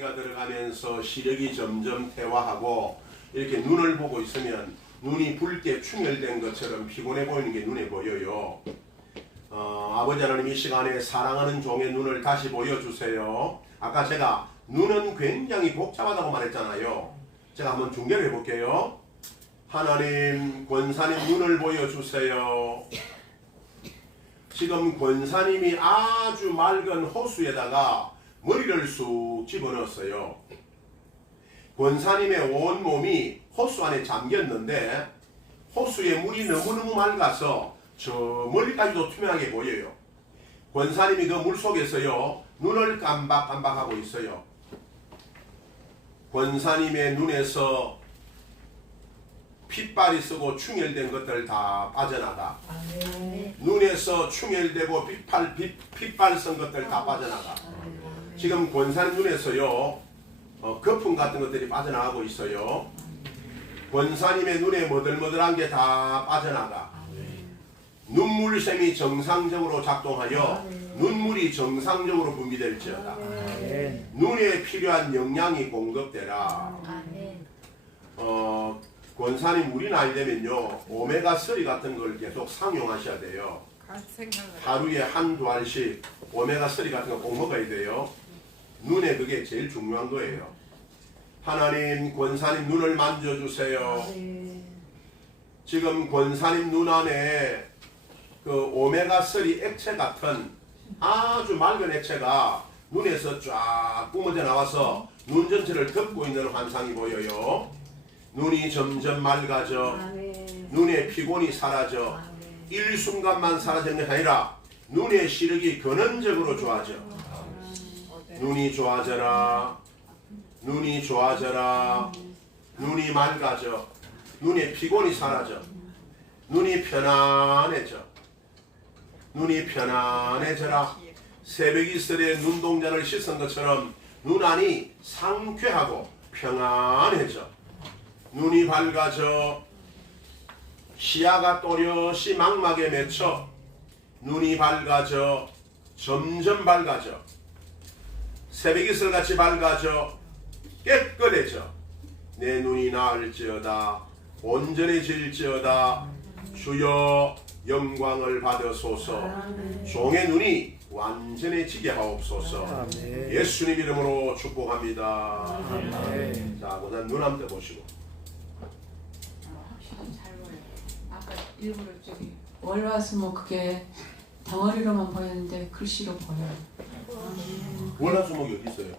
나이가 들어가면서 시력이 점점 퇴화하고 이렇게 눈을 보고 있으면 눈이 붉게 충혈된 것처럼 피곤해 보이는 게 눈에 보여요. 어, 아버지 하나님 이 시간에 사랑하는 종의 눈을 다시 보여주세요. 아까 제가 눈은 굉장히 복잡하다고 말했잖아요. 제가 한번 중계를 해볼게요. 하나님 권사님 눈을 보여주세요. 지금 권사님이 아주 맑은 호수에다가 머리를 쑥 집어넣었어요. 권사님의 온 몸이 호수 안에 잠겼는데 호수의 물이 너무너무 맑아서 저 멀리까지도 투명하게 보여요. 권사님이 그 물 속에서요 눈을 깜박깜박하고 있어요. 권사님의 눈에서 핏발이 쓰고 충혈된 것들 다 빠져나가. 눈에서 충혈되고 핏발 핏, 핏발 쓴 것들 다 빠져나가. 지금 권사님 눈에서요 어, 거품 같은 것들이 빠져나가고 있어요. 권사님의 눈에 머들머들한 게 다 빠져나가. 눈물샘이 정상적으로 작동하여 눈물이 정상적으로 분비될지어다. 눈에 필요한 영양이 공급되라. 어, 권사님 우리 나이 되면요 오메가 3 같은 걸 계속 상용하셔야 돼요. 하루에 한두 알씩 오메가 3 같은 거 꼭 먹어야 돼요. 눈에 그게 제일 중요한 거예요. 하나님 권사님 눈을 만져주세요. 지금 권사님 눈 안에 그 오메가 3 액체 같은 아주 맑은 액체가 눈에서 쫙 뿜어져 나와서 눈 전체를 덮고 있는 환상이 보여요. 눈이 점점 맑아져 눈의 피곤이 사라져 일순간만 사라지는 것이 아니라 눈의 시력이 근원적으로 좋아져 눈이 좋아져라. 눈이 좋아져라. 눈이 맑아져. 눈의 피곤이 사라져. 눈이 편안해져. 눈이 편안해져라. 새벽 이슬에 눈동자를 씻은 것처럼 눈 안이 상쾌하고 평안해져. 눈이 밝아져. 시야가 또렷이 망막에 맺혀 눈이 밝아져. 점점 밝아져 새벽 이슬같이 밝아져 깨끗해져. 내 눈이 나을지어다 온전해질지어다. 주여 영광을 받으소서. 종의 눈이 완전해지게 하옵소서. 예수님 이름으로 축복합니다. 자 그다음 눈 한번. 아까 일부러 저기 월화수목 그게 덩어리로만 보였는데 글씨로 보여요. 월화수목이 어디 있어요?